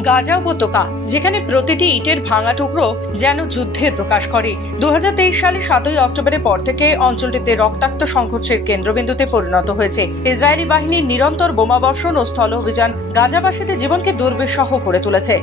গাজা উপত্যকা, যেখানে প্রতিটি ইটের ভাঙা টুকরো যেন যুদ্ধের প্রকাশ করে। দু সালে সাতই অক্টোবরের পর থেকে অঞ্চলটিতে রক্তাক্ত সংঘর্ষের কেন্দ্রবিন্দুতে পরিণত হয়েছে। ইসরায়েলি বাহিনীর নিরন্তর বোমাবর্ষণ ও স্থল অভিযান গাজাবাসীদের জীবনকে দুর্বিষহ করে তুলেছে।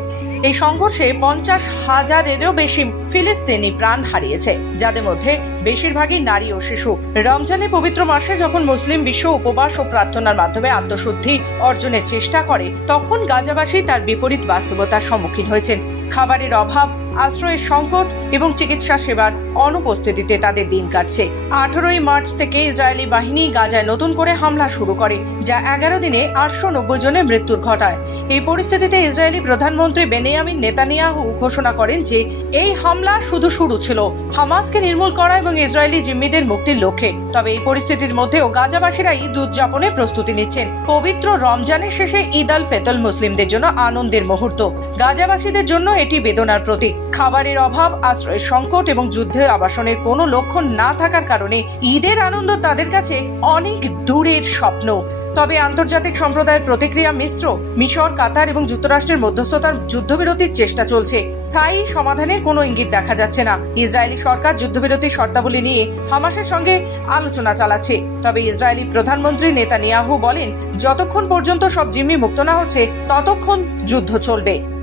এই সংঘর্ষে পঞ্চাশ হাজারেরও বেশি ফিলিস্তিনি প্রাণ হারিয়েছে, যাদের মধ্যে বেশিরভাগই নারী ও শিশু। রমজানের পবিত্র মাসে যখন মুসলিম বিশ্ব উপবাস ও প্রার্থনার মাধ্যমে আত্মশুদ্ধি অর্জনের চেষ্টা করে, তখন গাজাবাসী তার বিপরীত বাস্তবতার সম্মুখীন হয়েছেন। খাবারের অভাব, আশ্রয়ের সংকট এবং চিকিৎসা সেবার অনুপস্থিতিতে তাদের দিন কাটছে। আঠারোই মার্চ থেকে ইসরায়েলি বাহিনী গাজায় নতুন করে হামলা শুরু করে, যা এগারো দিনে আটশো নব্বই জনের মৃত্যুর ঘটায়। এই পরিস্থিতিতে ইসরায়েলি প্রধানমন্ত্রী বেনিয়ামিন নেতানিয়াহু ঘোষণা করেন যে, এই হামলা শুধু শুরু ছিল। হামাসকে নির্মূল করা এবং ইসরায়েলি জিম্মিদের মুক্তির লক্ষ্যে। তবে এই পরিস্থিতির মধ্যেও গাজাবাসীরা ঈদ উদযাপনের প্রস্তুতি নিচ্ছেন। পবিত্র রমজানের শেষে ঈদ আল ফেতল মুসলিমদের জন্য আনন্দের মুহূর্ত। গাজাবাসীদের জন্য এটি বেদনার প্রতীক। খাবারের অভাব, আশ্রয়ের সংকট এবং যুদ্ধে আবাসনের কোনো লক্ষণ না থাকার কারণে ঈদের আনন্দ তাদের কাছে অনেক দূরের স্বপ্ন। তবে আন্তর্জাতিক সম্প্রদায়ের প্রতিক্রিয়া মিশ্র। মিশর, কাতার এবং যুক্তরাষ্ট্রের মধ্যস্থতার যুদ্ধবিরতির চেষ্টা চলছে। স্থায়ী সমাধানের কোনো ইঙ্গিত দেখা যাচ্ছে না। ইসরায়েলি সরকার যুদ্ধবিরতির শর্তাবলী নিয়ে হামাসের সঙ্গে আলোচনা চালাচ্ছে। তবে ইসরায়েলি প্রধানমন্ত্রী নেতানিয়াহু বলেন, যতক্ষণ পর্যন্ত সব জিম্মি মুক্ত না হচ্ছে, ততক্ষণ যুদ্ধ চলবে।